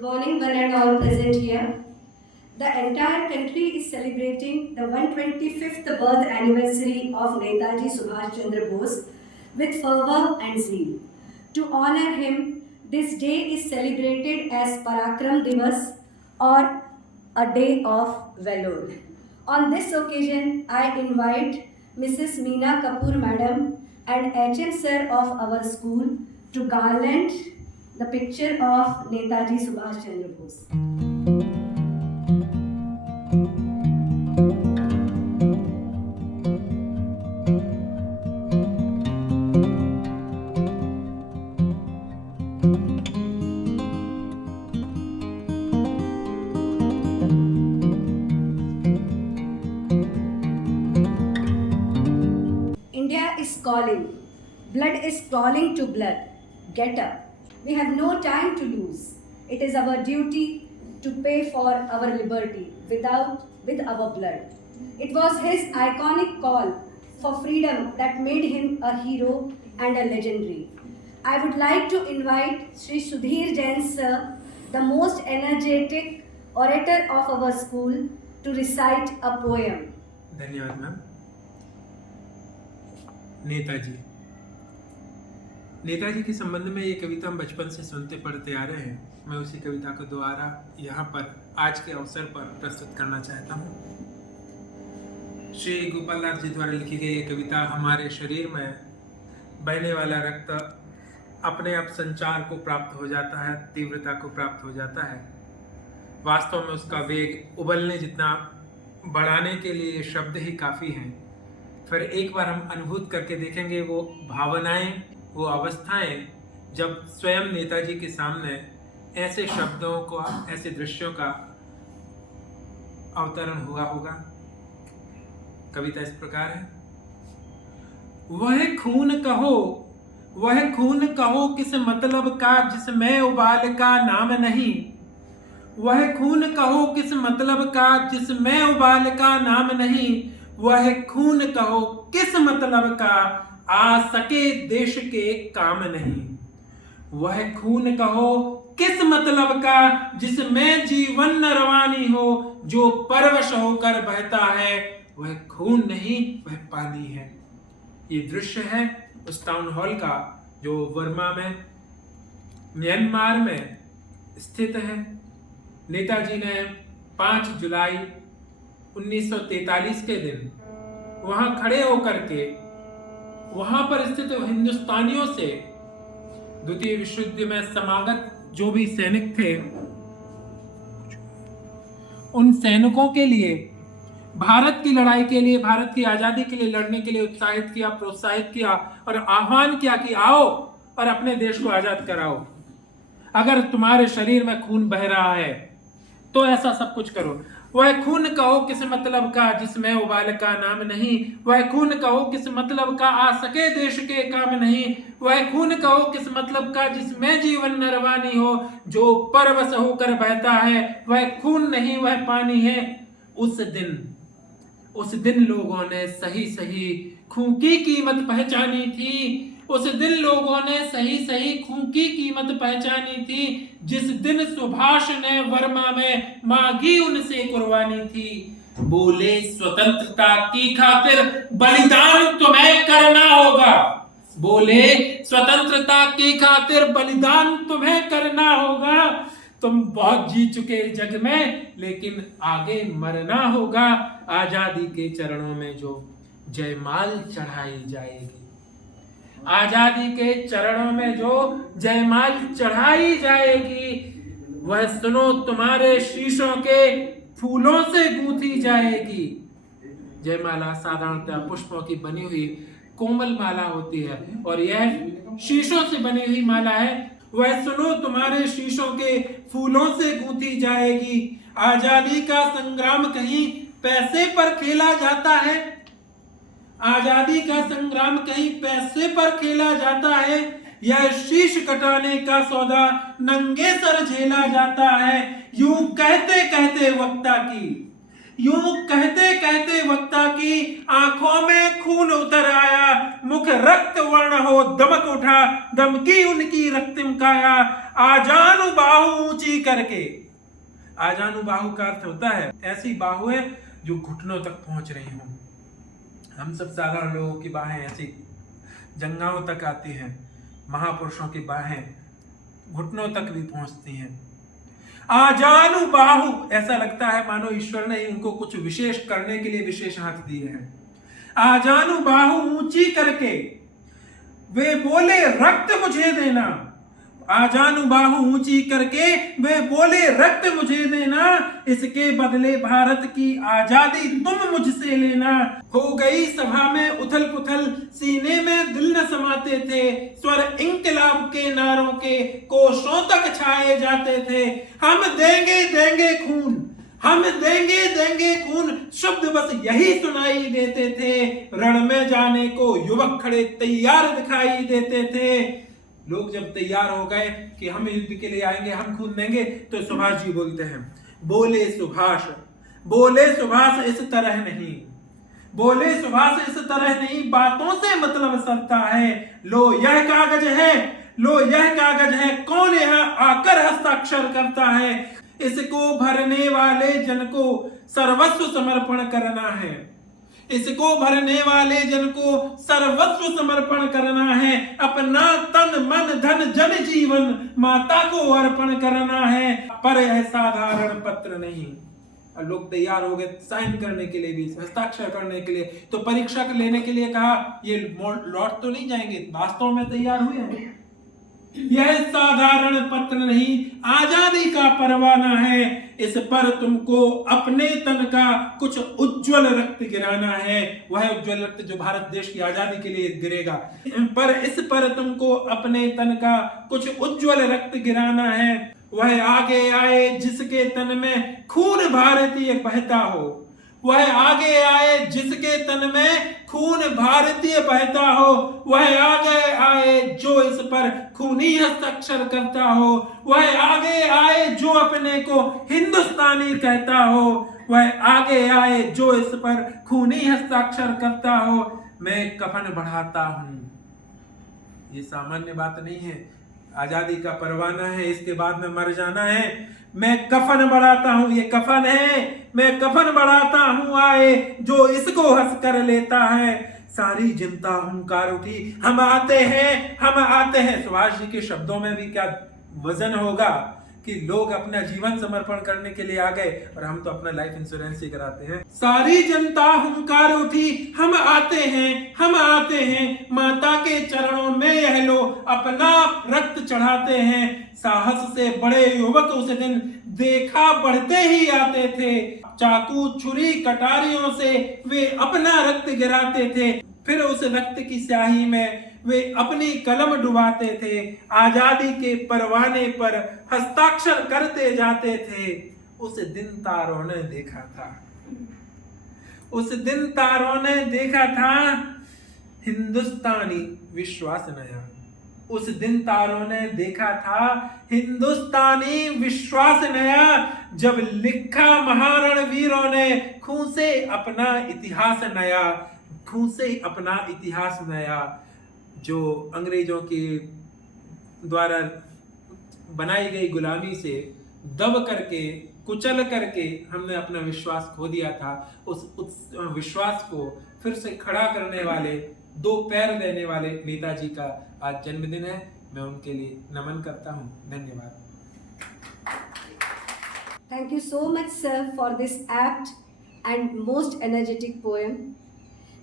Good morning, one and all present here. The entire country is celebrating the 125th birth anniversary of Netaji Subhash Chandra Bose with fervor and zeal. To honor him, this day is celebrated as Parakram Divas or a day of valor. On this occasion, I invite Mrs. Meena Kapoor Madam and HM Sir of our school to garland the picture of Netaji Subhash Chandra Bose. India is calling. Blood is calling to blood. Get up. We have no time to lose. It is our duty to pay for our liberty with our blood. It was his iconic call for freedom that made him a hero and a legendary. I would like to invite Sri Sudhir Jain sir, the most energetic orator of our school, to recite a poem. धन्यवाद ma'am. Netaji के संबंध में ये कविता हम बचपन से सुनते पढ़ते आ रहे हैं। मैं उसी कविता को दोबारा यहाँ पर आज के अवसर पर प्रस्तुत करना चाहता हूँ। श्री गोपाल दास जी द्वारा लिखी गई ये कविता हमारे शरीर में बहने वाला रक्त अपने आप संचार को प्राप्त हो जाता है, तीव्रता को प्राप्त हो जाता है। वास्तव में उसका वेग उबलने जितना बढ़ाने के लिए ये शब्द ही काफ़ी हैं। फिर एक बार हम अनुभूत करके देखेंगे वो भावनाएं, वो अवस्थाएं जब स्वयं नेताजी के सामने ऐसे शब्दों को, ऐसे दृश्यों का अवतरण हुआ होगा। कविता इस प्रकार है। वह खून कहो किस मतलब का जिसमें उबाल का नाम नहीं। वह खून कहो किस मतलब का जिसमें उबाल का नाम नहीं। वह खून कहो किस मतलब का आ सके देश के काम नहीं। वह खून कहो किस मतलब का जिसमें जीवन न रवानी हो, जो परवश होकर बहता है वह खून नहीं वह पानी है। ये दृश्य है उस टाउन हॉल का जो बर्मा में, म्यांमार में स्थित है। नेताजी ने 5 जुलाई 1943 के दिन वहां खड़े होकर के वहां पर स्थित हिंदुस्तानियों से द्वितीय विश्व युद्ध में समागत जो भी सैनिक थे, उन सैनिकों के लिए भारत की लड़ाई के लिए, भारत की आजादी के लिए लड़ने के लिए उत्साहित किया, प्रोत्साहित किया और आह्वान किया कि आओ और अपने देश को आजाद कराओ। अगर तुम्हारे शरीर में खून बह रहा है तो ऐसा सब कुछ करो। वह खून कहो किस मतलब का जिसमें उबाल का नाम नहीं। वह खून कहो किस मतलब का आ सके देश के काम नहीं। वह खून कहो किस मतलब का जिसमें जीवन न रवानी हो, जो परवश होकर बहता है वह खून नहीं वह पानी है। उस दिन लोगों ने सही खून की कीमत पहचानी थी। उस दिन लोगों ने सही खून की कीमत पहचानी थी, जिस दिन सुभाष ने वर्मा में मांगी उनसे कुर्बानी थी। बोले स्वतंत्रता की खातिर बलिदान तुम्हें करना होगा। बोले स्वतंत्रता की खातिर बलिदान तुम्हें करना होगा। तुम बहुत जी चुके जग में, लेकिन आगे मरना होगा। आजादी के चरणों में जो जयमाल चढ़ाई जाएगी। आजादी के चरणों में जो जयमाल चढ़ाई जाएगी, वह सुनो तुम्हारे शीशों के फूलों से गूंथी जाएगी। जयमाला साधारणतः पुष्पों की बनी हुई कोमल माला होती है और यह शीशों से बनी हुई माला है। वह सुनो तुम्हारे शीशों के फूलों से गूंथी जाएगी। आजादी का संग्राम कहीं पैसे पर खेला जाता है। आजादी का संग्राम कहीं पैसे पर खेला जाता है। यह शीश कटाने का सौदा नंगे सर झेला जाता है। यूं कहते कहते वक्ता की, यूं कहते कहते वक्ता की आंखों में खून उतर आया, मुख रक्त वर्ण हो दमक उठा, दमकी उनकी रक्तिम काया। आजानु बाहु ऊंची करके, आजानु बाहु का अर्थ होता है ऐसी बाहुएं जो घुटनों तक पहुंच रही हों। हम सब साधारण लोगों की बाहें ऐसी जंघाओं तक आती हैं, महापुरुषों की बाहें घुटनों तक भी पहुंचती हैं। आजानु बाहु, ऐसा लगता है मानो ईश्वर ने उनको कुछ विशेष करने के लिए विशेष हाथ दिए हैं। आजानु बाहु ऊंची करके वे बोले रक्त मुझे देना, आजानु बाहु ऊंची करके वे बोले रक्त मुझे देना, इसके बदले भारत की आजादी तुम मुझसे लेना। हो गई सभा में उथल पुथल, सीने में दिल न समाते थे, स्वर इंकलाब के नारों के कोशों तक छाए जाते थे। हम देंगे देंगे खून, हम देंगे देंगे खून, शब्द बस यही सुनाई देते थे। रण में जाने को युवक खड़े तैयार दिखाई देते थे। लोग जब तैयार हो गए कि हम युद्ध के लिए आएंगे, हम खून देंगे, तो सुभाष जी बोलते हैं, बोले सुभाष, बोले सुभाष इस तरह नहीं, बोले सुभाष इस तरह नहीं, बातों से मतलब सरता है। लो यह कागज है, लो यह कागज है, कौन यहाँ आकर हस्ताक्षर करता है। इसको भरने वाले जन को सर्वस्व समर्पण करना है, इसको भरने वाले जन को सर्वस्व समर्पण करना है। अपना तन मन धन जन जीवन माता को अर्पण करना है। पर यह साधारण पत्र नहीं। लोग तैयार हो गए साइन करने के लिए भी, हस्ताक्षर करने के लिए। तो परीक्षा लेने के लिए कहा, ये लौट तो नहीं जाएंगे, वास्तव में तैयार हुए हैं। यह साधारण पत्र नहीं, आजादी का परवाना है। इस पर तुमको अपने तन का कुछ उज्जवल रक्त गिराना है। वह उज्जवल रक्त जो भारत देश की आजादी के लिए गिरेगा। पर इस पर तुमको अपने तन का कुछ उज्जवल रक्त गिराना है। वह आगे आए जिसके तन में खून भारतीय बहता हो, वह आगे आए जिसके तन में खून भारतीय बहता हो। वह आगे आए जो इस पर खूनी हस्ताक्षर करता हो। वह आगे आए जो अपने को हिंदुस्तानी कहता हो। वह आगे आए जो इस पर खूनी हस्ताक्षर करता हो। मैं कफन बढ़ाता हूं, ये सामान्य बात नहीं है। आजादी का परवाना है, इसके बाद में मर जाना है। मैं कफन बढ़ाता हूं, ये कफन है, मैं कफन बढ़ाता हूं। आए जो इसको हंस कर लेता है। सारी जनता हुंकार उठी, हम आते हैं, हम आते हैं। सुभाष जी के शब्दों में भी क्या वजन होगा कि लोग अपना जीवन समर्पण करने के लिए आ गए, और हम तो अपना लाइफ इंश्योरेंस ही कराते हैं। सारी जनता हुंकार उठी, हम आते हैं, हम आते हैं। माता के चरणों में यह लो अपना रक्त चढ़ाते हैं। साहस से बड़े युवक उस दिन देखा बढ़ते ही आते थे। चाकू छुरी कटारियों से वे अपना रक्त गिराते थे। फिर उस रक्त की स्याही में वे अपनी कलम डुबाते थे। आजादी के परवाने पर हस्ताक्षर करते जाते थे। उस दिन तारों ने देखा था, उस दिन तारों ने देखा था हिंदुस्तानी विश्वास नया। उस दिन तारों ने देखा था हिंदुस्तानी विश्वास नया। जब लिखा महारण वीरों ने खून से अपना इतिहास नया, खून से अपना इतिहास नया। जो अंग्रेजों के द्वारा बनाई गई गुलामी से दब करके, कुचल करके हमने अपना विश्वास खो दिया था, उस विश्वास को फिर से खड़ा करने वाले, दो पैर देने वाले नेताजी का आज जन्मदिन है। मैं उनके लिए नमन करता हूँ। धन्यवाद। Thank you so much, sir, for this apt and most energetic poem.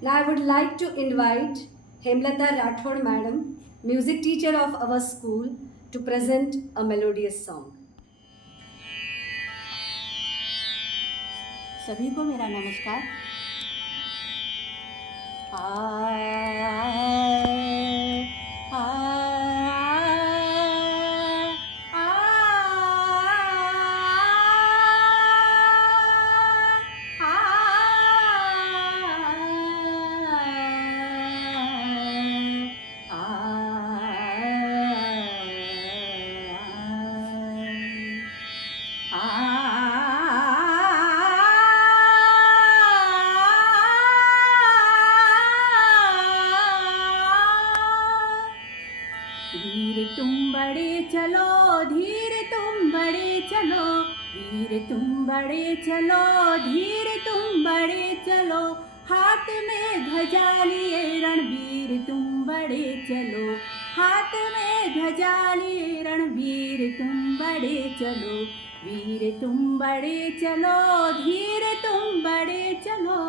Now I would like to invite Hemlata Rathod Madam, music teacher of our school, to present a melodious song. सभी को मेरा नमस्कार। वीर तुम बड़े चलो, धीर तुम बड़े चलो, हाथ में ध्वजा लिए रणवीर तुम बड़े चलो, हाथ में ध्वजा लिए रणवीर तुम बड़े चलो, वीर तुम बड़े चलो, धीर तुम बड़े चलो।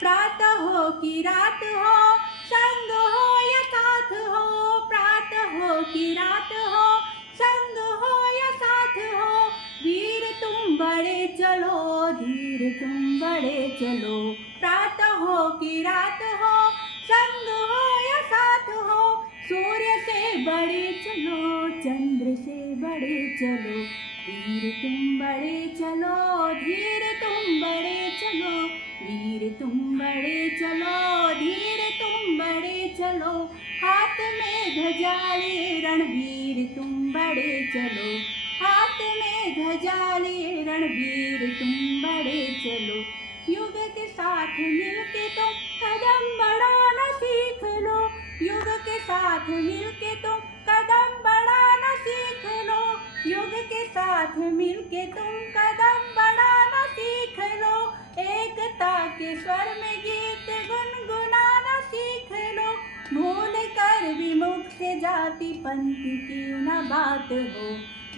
प्रातः हो कि रात हो, संग हो या साथ हो, प्रातः हो कि रात हो, संग हो या साथ हो, वीर तुम बड़े चलो, धीर तुम बड़े चलो, प्रातः हो कि रात हो, संग हो या साथ हो, सूर्य से बड़े चलो, चंद्र से बड़े चलो, वीर तुम बड़े चलो, धीर तुम बड़े चलो, वीर तुम बड़े चलो, धीर तुम बड़े चलो, हाथ में ध्वजा लिए रणवीर तुम बड़े चलो, हाथ में ध्वजा लिए रणवीर तुम बड़े चलो, युग के साथ मिलके तुम कदम बढ़ाना सीख लो, युग के साथ मिलके तुम कदम बढ़ाना सीख लो, युग के साथ मिलके तुम कदम बढ़ाना सीख लो, एकता के स्वर में गीत गुनगुनाना सीख लो, भूल कर विमुख से जाति पंथ की न बात हो,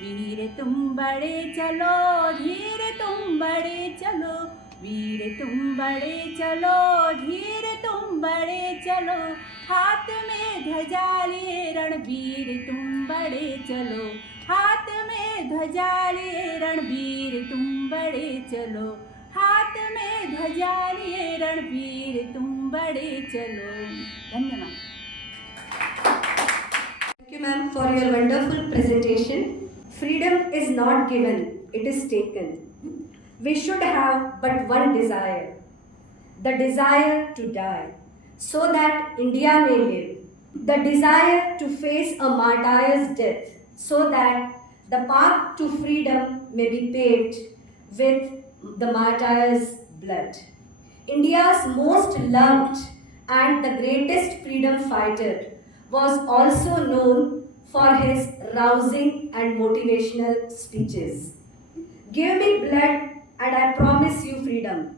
वीर तुम बड़े चलो, धीर तुम बड़े चलो, वीर तुम बड़े चलो, धीर तुम बड़े चलो, हाथ में ध्वजा लिए रणवीर तुम बड़े चलो, हाथ में ध्वजा लिए रणवीर तुम बड़े चलो, हाथ में ध्वजा लिए रणवीर तुम बड़े चलो। धन्यवाद। Thank you, ma'am, for your wonderful presentation. Freedom is not given, it is taken. We should have but one desire, the desire to die, so that India may live, the desire to face a martyr's death, so that the path to freedom may be paved with the martyr's blood. India's most loved and the greatest freedom fighter was also known for his rousing and motivational speeches. Give me blood and I promise you freedom.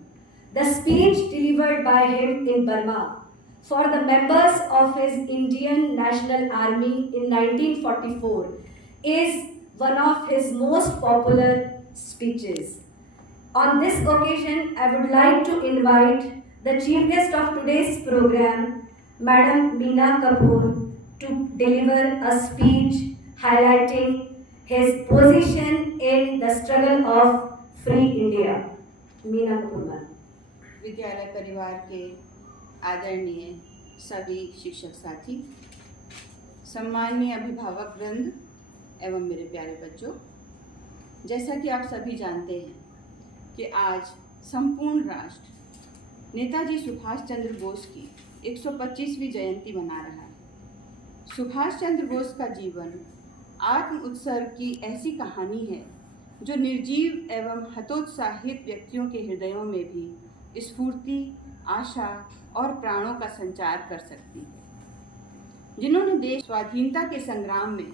The speech delivered by him in Burma for the members of his Indian National Army in 1944 is one of his most popular speeches. On this occasion, I would like to invite the chief guest of today's program, Madam Meena Kapoor, to deliver a speech highlighting his position in the struggle of free India. Meena Kapoor ma'am. विद्यालय परिवार के आदरणीय सभी शिक्षक साथी, सम्माननीय अभिभावक वृंद एवं मेरे प्यारे बच्चों, जैसा कि आप सभी जानते हैं कि आज संपूर्ण राष्ट्र नेताजी सुभाष चंद्र बोस की 125वीं जयंती मना रहा है। सुभाष चंद्र बोस का जीवन आत्म उत्सर्ग की ऐसी कहानी है जो निर्जीव एवं हतोत्साहित व्यक्तियों के हृदयों में भी स्फूर्ति, आशा और प्राणों का संचार कर सकती है। जिन्होंने देश स्वाधीनता के संग्राम में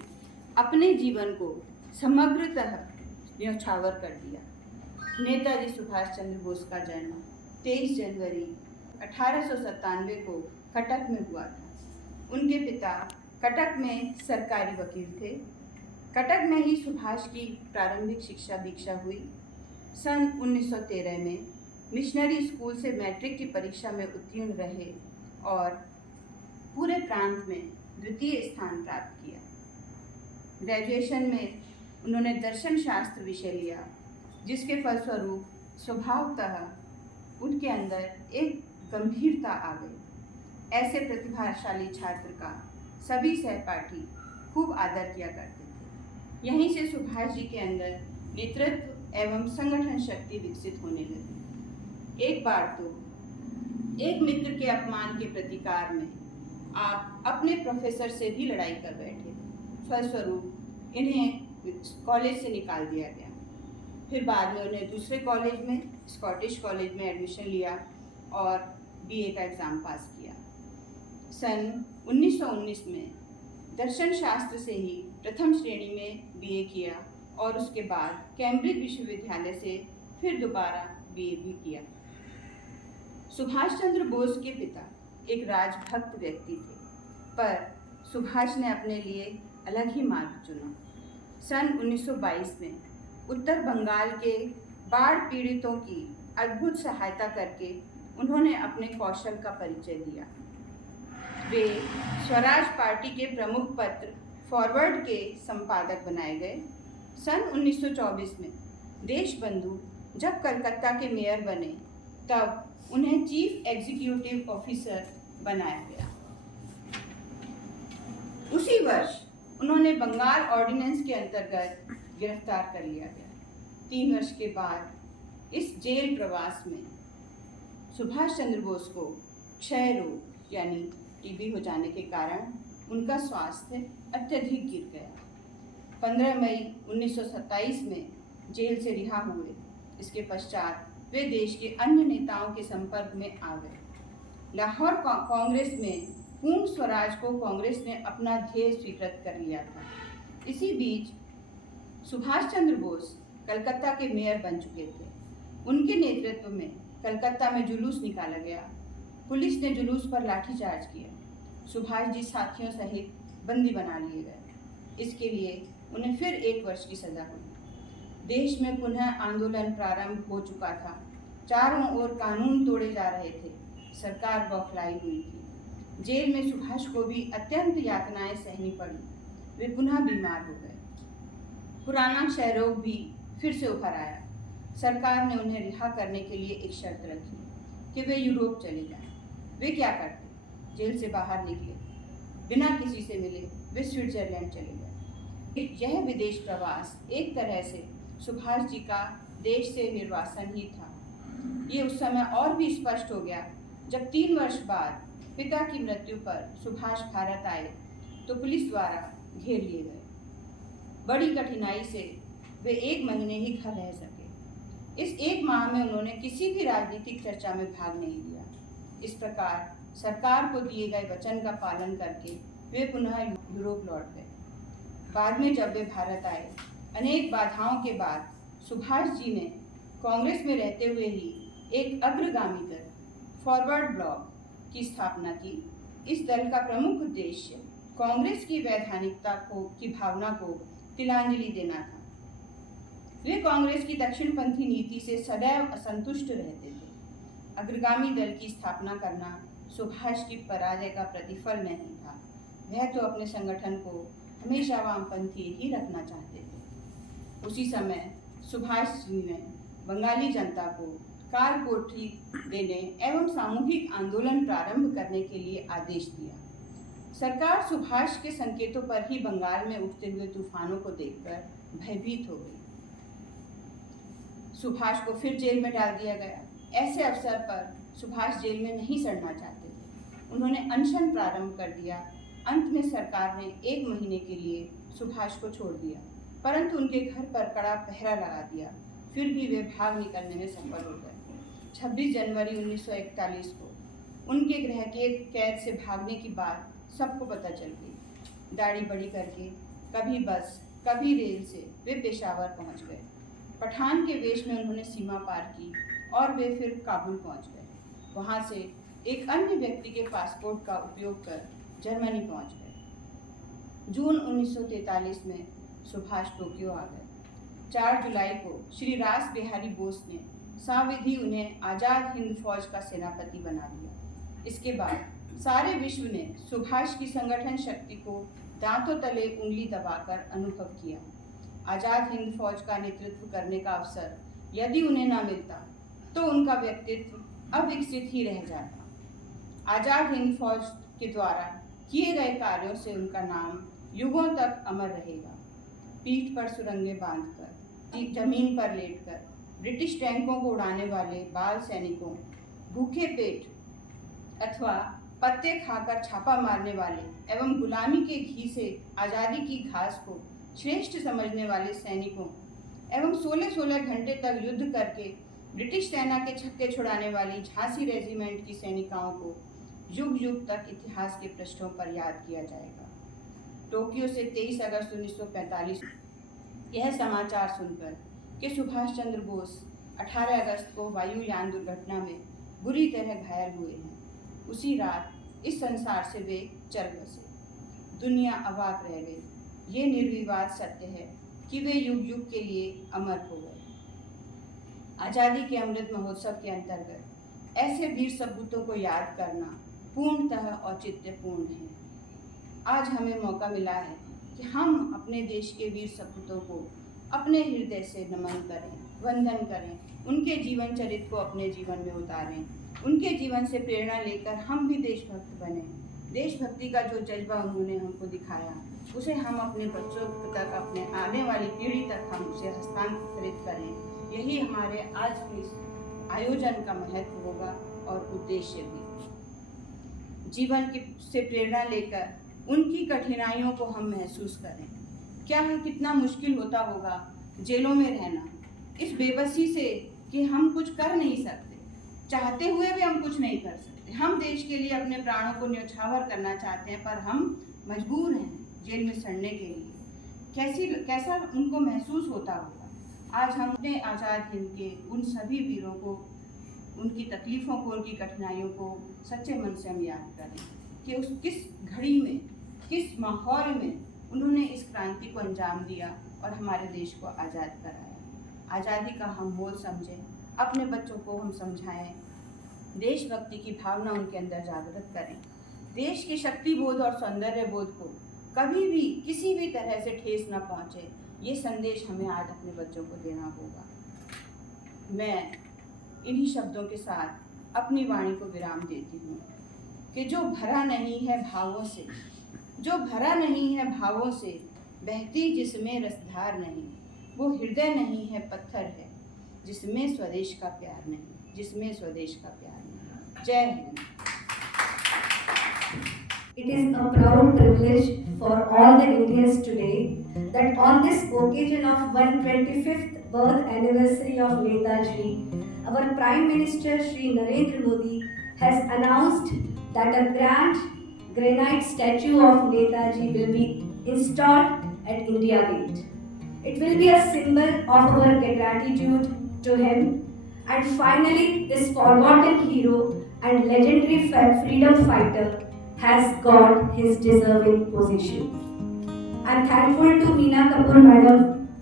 अपने जीवन को समग्रतः न्यौछावर कर दिया। नेताजी सुभाष चंद्र बोस का जन्म 23 जनवरी 1897 को कटक में हुआ था। उनके पिता कटक में सरकारी वकील थे। कटक में ही सुभाष की प्रारंभिक शिक्षा दीक्षा हुई। सन 1913 में मिशनरी स्कूल से मैट्रिक की परीक्षा में उत्तीर्ण रहे और पूरे प्रांत में द्वितीय स्थान प्राप्त किया। ग्रेजुएशन में उन्होंने दर्शन शास्त्र विषय लिया, जिसके फलस्वरूप स्वभावतः उनके अंदर एक गंभीरता आ गई। ऐसे प्रतिभाशाली छात्र का सभी सहपाठी खूब आदर किया करते थे। यहीं से सुभाष जी के अंदर नेतृत्व एवं संगठन शक्ति विकसित होने लगी। एक बार तो एक मित्र के अपमान के प्रतिकार में आप अपने प्रोफेसर से भी लड़ाई कर बैठे। फलस्वरूप इन्हें कॉलेज से निकाल दिया गया। फिर बाद में उन्हें दूसरे कॉलेज में, स्कॉटिश कॉलेज में एडमिशन लिया और बीए का एग्ज़ाम पास किया। सन 1919 में दर्शन शास्त्र से ही प्रथम श्रेणी में बीए किया और उसके बाद कैम्ब्रिज विश्वविद्यालय से फिर दोबारा बीए भी किया। सुभाष चंद्र बोस के पिता एक राजभक्त व्यक्ति थे, पर सुभाष ने अपने लिए अलग ही मार्ग चुना। सन 1922 में उत्तर बंगाल के बाढ़ पीड़ितों की अद्भुत सहायता करके उन्होंने अपने कौशल का परिचय दिया। वे स्वराज पार्टी के प्रमुख पत्र फॉरवर्ड के संपादक बनाए गए। सन 1924 में देशबंधु जब कलकत्ता के मेयर बने तब उन्हें चीफ एग्जीक्यूटिव ऑफिसर बनाया गया। उसी वर्ष उन्होंने बंगाल ऑर्डिनेंस के अंतर्गत गिरफ्तार कर लिया गया। 3 वर्ष के बाद इस जेल प्रवास में सुभाष चंद्र बोस को क्षय रोग यानी टीबी हो जाने के कारण उनका स्वास्थ्य अत्यधिक गिर गया। 15 मई 1927 में जेल से रिहा हुए। इसके पश्चात वे देश के अन्य नेताओं के संपर्क में आ गए। लाहौर कांग्रेस में पूर्ण स्वराज को कांग्रेस ने अपना ध्येय स्वीकृत कर लिया था। इसी बीच सुभाष चंद्र बोस कलकत्ता के मेयर बन चुके थे। उनके नेतृत्व में कलकत्ता में जुलूस निकाला गया। पुलिस ने जुलूस पर लाठीचार्ज किया। सुभाष जी साथियों सहित बंदी बना लिए गए। इसके लिए उन्हें फिर 1 वर्ष की सजा हुई। देश में पुनः आंदोलन प्रारंभ हो चुका था। चारों ओर कानून तोड़े जा रहे थे। सरकार बौखलाई हुई थी। जेल में सुभाष को भी अत्यंत यातनाएं सहनी पड़ी। वे पुनः बीमार हो गए। पुराना क्षय रोग भी फिर से उभर आया। सरकार ने उन्हें रिहा करने के लिए एक शर्त रखी कि वे यूरोप चले जाएं। वे क्या करते? जेल से बाहर निकले, बिना किसी से मिले वे स्विट्जरलैंड चले गए। यह विदेश प्रवास एक तरह से सुभाष जी का देश से निर्वासन ही था। ये उस समय और भी स्पष्ट हो गया जब 3 वर्ष बाद पिता की मृत्यु पर सुभाष भारत आए तो पुलिस द्वारा घेर लिए गए। बड़ी कठिनाई से वे 1 महीने ही घर रह सके। इस 1 माह में उन्होंने किसी भी राजनीतिक चर्चा में भाग नहीं लिया। इस प्रकार सरकार को दिए गए वचन का पालन करके वे पुनः यूरोप लौट गए। बाद में जब वे भारत आए, अनेक बाधाओं के बाद सुभाष जी ने कांग्रेस में रहते हुए ही एक अग्रगामी दल फॉरवर्ड ब्लॉक की स्थापना की। इस दल का प्रमुख उद्देश्य कांग्रेस की वैधानिकता की भावना को तिलांजलि देना था। वे कांग्रेस की दक्षिणपंथी नीति से सदैव असंतुष्ट रहते थे। अग्रगामी दल की स्थापना करना सुभाष की पराजय का प्रतिफल नहीं था। वह तो अपने संगठन को हमेशा वामपंथी ही रखना चाहते थे। उसी समय सुभाष जी ने बंगाली जनता को काल कोठरी देने एवं सामूहिक आंदोलन प्रारंभ करने के लिए आदेश दिया। सरकार सुभाष के संकेतों पर ही बंगाल में उठते हुए तूफानों को देखकर भयभीत हो गई। सुभाष को फिर जेल में डाल दिया गया। ऐसे अवसर पर सुभाष जेल में नहीं सड़ना चाहते थे। उन्होंने अनशन प्रारंभ कर दिया। अंत में सरकार ने 1 महीने के लिए सुभाष को छोड़ दिया, परंतु उनके घर पर कड़ा पहरा लगा दिया। फिर भी वे भाग निकलने में सफल हो गए। 26 जनवरी 1941 को उनके गृह के कैद से भागने की बात सबको पता चल गई। दाढ़ी बड़ी करके कभी बस कभी रेल से वे पेशावर पहुंच गए। पठान के वेश में उन्होंने सीमा पार की और वे फिर काबुल पहुंच गए। वहां से एक अन्य व्यक्ति के पासपोर्ट का उपयोग कर जर्मनी पहुंच गए। जून 1943 में सुभाष टोक्यो आ गए। 4 जुलाई को श्री रास बिहारी बोस ने साविधि उन्हें आज़ाद हिंद फौज का सेनापति बना दिया। इसके बाद सारे विश्व ने सुभाष की संगठन शक्ति को दांतों तले उंगली दबाकर अनुभव किया। आज़ाद हिंद फौज का नेतृत्व करने का अवसर यदि उन्हें न मिलता तो उनका व्यक्तित्व अविकसित ही रह जाता। आज़ाद हिंद फौज के द्वारा किए गए कार्यों से उनका नाम युगों तक अमर रहेगा। पीठ पर सुरंगें बांधकर, जमीन पर लेटकर ब्रिटिश टैंकों को उड़ाने वाले बाल सैनिकों, भूखे पेट अथवा पत्ते खाकर छापा मारने वाले एवं गुलामी के घी से आज़ादी की घास को श्रेष्ठ समझने वाले सैनिकों एवं 16-16 घंटे तक युद्ध करके ब्रिटिश सेना के छक्के छुड़ाने वाली झांसी रेजिमेंट की सैनिकाओं को युग युग तक इतिहास के पृष्ठों पर याद किया जाएगा। टोक्यो से 23 अगस्त 1945 यह समाचार सुनकर कि सुभाष चंद्र बोस 18 अगस्त को वायुयान दुर्घटना में बुरी तरह घायल हुए हैं, उसी रात इस संसार से वे चल बसे। दुनिया अवाक रह गई। ये निर्विवाद सत्य है कि वे युग युग के लिए अमर हो गए। आज़ादी के अमृत महोत्सव के अंतर्गत ऐसे वीर सपूतों को याद करना पूर्णतः औचित्यपूर्ण है। आज हमें मौका मिला है कि हम अपने देश के वीर सपूतों को अपने हृदय से नमन करें, वंदन करें, उनके जीवन चरित्र को अपने जीवन में उतारें, उनके जीवन से प्रेरणा लेकर हम भी देशभक्त बने। देशभक्ति का जो जज्बा उन्होंने हमको दिखाया, उसे हम अपने बच्चों तक, अपने आने वाली पीढ़ी तक हम उसे हस्तांतरित करें। यही हमारे आज के इस आयोजन का महत्व होगा और उद्देश्य भी। जीवन की से प्रेरणा लेकर उनकी कठिनाइयों को हम महसूस करें। क्या है, कितना मुश्किल होता होगा जेलों में रहना, इस बेबसी से कि हम कुछ कर नहीं सकते, चाहते हुए भी हम कुछ नहीं कर सकते। हम देश के लिए अपने प्राणों को न्यौछावर करना चाहते हैं, पर हम मजबूर हैं जेल में सड़ने के लिए। कैसा उनको महसूस होता होगा। आज हम अपने आज़ाद हिंद के उन सभी वीरों को, उनकी तकलीफ़ों को, उनकी कठिनाइयों को सच्चे मन से हम याद करें कि उस किस घड़ी में, किस माहौल में उन्होंने इस क्रांति को अंजाम दिया और हमारे देश को आज़ाद कराया। आज़ादी का हम मोल समझें, अपने बच्चों को हम समझाएं, देशभक्ति की भावना उनके अंदर जागृत करें। देश की शक्ति बोध और सौंदर्य बोध को कभी भी किसी भी तरह से ठेस न पहुंचे, ये संदेश हमें आज अपने बच्चों को देना होगा। मैं इन्हीं शब्दों के साथ अपनी वाणी को विराम देती हूँ कि जो भरा नहीं है भावों से, जो भरा नहीं है भावों से, बहती जिसमें रसधार नहीं, वो हृदय नहीं है, पत्थर है, जिसमें स्वदेश का प्यार नहीं, जिसमें स्वदेश का प्यार नहीं। जय Hind. It is a proud privilege for all the Indians today that on this occasion of 125th birth anniversary of Netaji, our Prime Minister Shri Narendra Modi has announced that a grand granite statue of Netaji will be installed at India Gate. It will be a symbol of our gratitude to him, and finally this forgotten hero and legendary freedom fighter has got his deserving position. I am thankful to Meena Kapoor Madam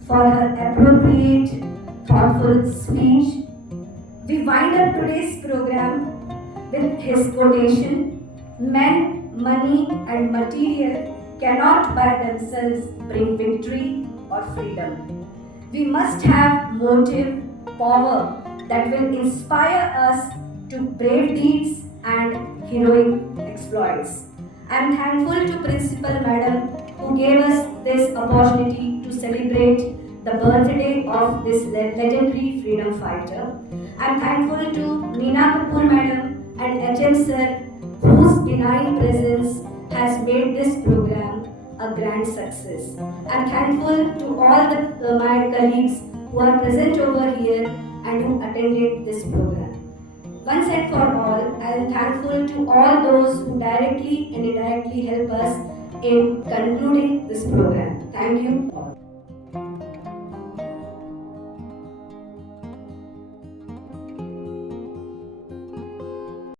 for her appropriate, thoughtful speech. We wind up today's program with his quotation, "Men, money and material cannot by themselves bring victory or freedom. We must have motive, power that will inspire us to brave deeds and heroic exploits." I am thankful to Principal Madam who gave us this opportunity to celebrate the birthday of this legendary freedom fighter. I am thankful to Meena Kapoor Madam and HM Sir whose benign presence has made this program a grand success. I am thankful to all my colleagues who are present over here and who attended this program. Once and for all, I am thankful to all those who directly and indirectly help us in concluding this program. Thank you all.